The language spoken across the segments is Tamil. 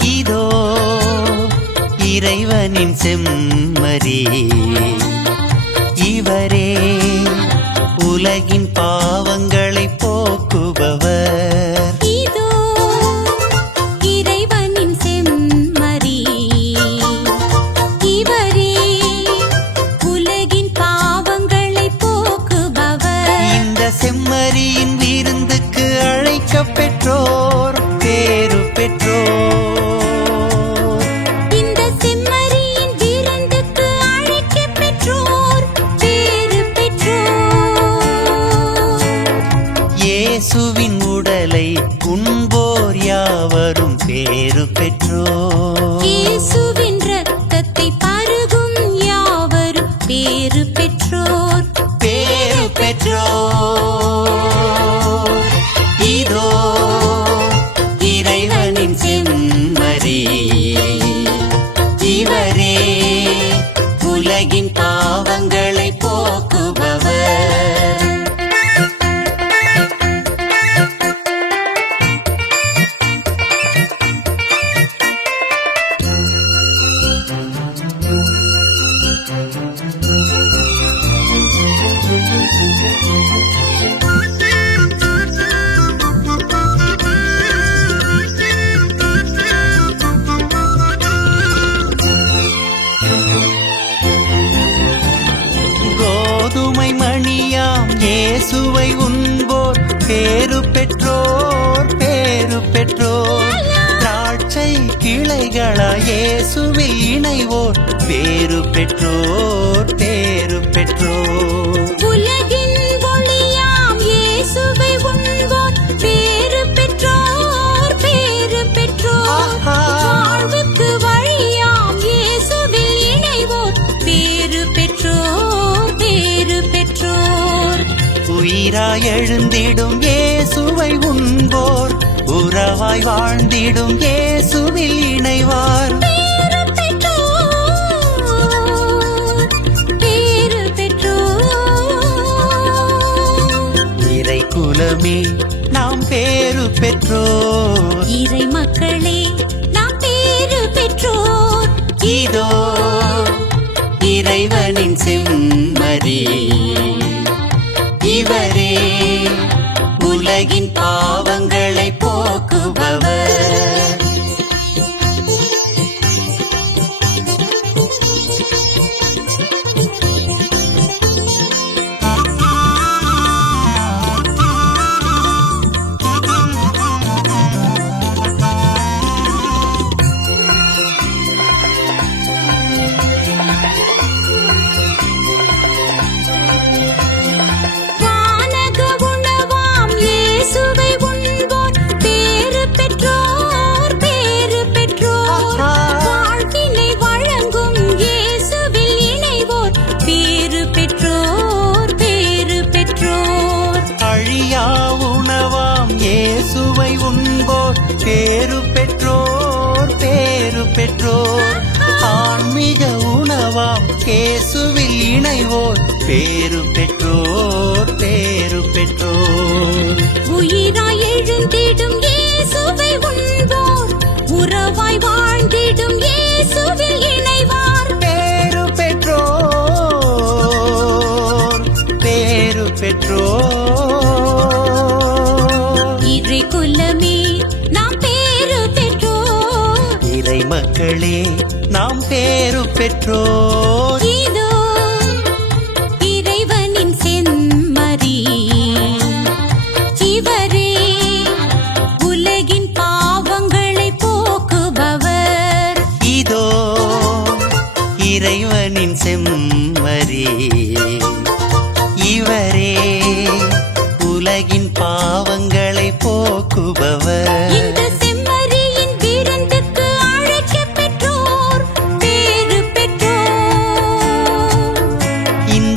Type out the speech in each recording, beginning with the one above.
இதோ இறைவனின் செம்மறி. இவரே உலகின் பாவங்கள் பேரு பெற்றோ இயேசுவை உண்போர் பேரு பெற்றோர் பேரு பெற்றோர். திராட்சை கிளைகளா இயேசுவில் இணைவோர் பேரு பெற்றோர். உயிராய் எழுந்திடும் இயேசுவை உண்போர். உறவாய் வாழ்ந்திடும் இயேசுவில் இணைவார். குலமே நாம் பேரு பெற்றோர். இறை மக்களே நாம் பேறு பெற்றோர். இதோ இறைவனின் செம்மறி உலகின் பாவங்களை போக்குபவர். பெற்றோர் பேரு பெற்றோர் ஆன்மீக உணவாம் கேசுவில் இணைவோர். பேரு பெற்றோர் பேரு பெற்றோர். உயிராய் எழுந்திடும் மக்களே நாம் பேரு பெற்றோர்.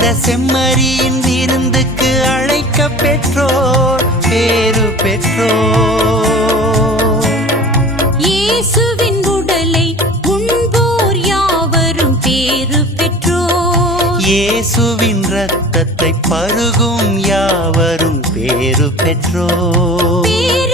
இந்த செம்மறியின் விருந்துக்கு அழைக்க பெற்றோர் பேரு பெற்றோர். இயேசுவின் உடலை உண்போர் யாவரும் பேறு பெற்றோர். இயேசுவின் ரத்த பருகும் யாவரும் பேரு பெற்றோர். பேறு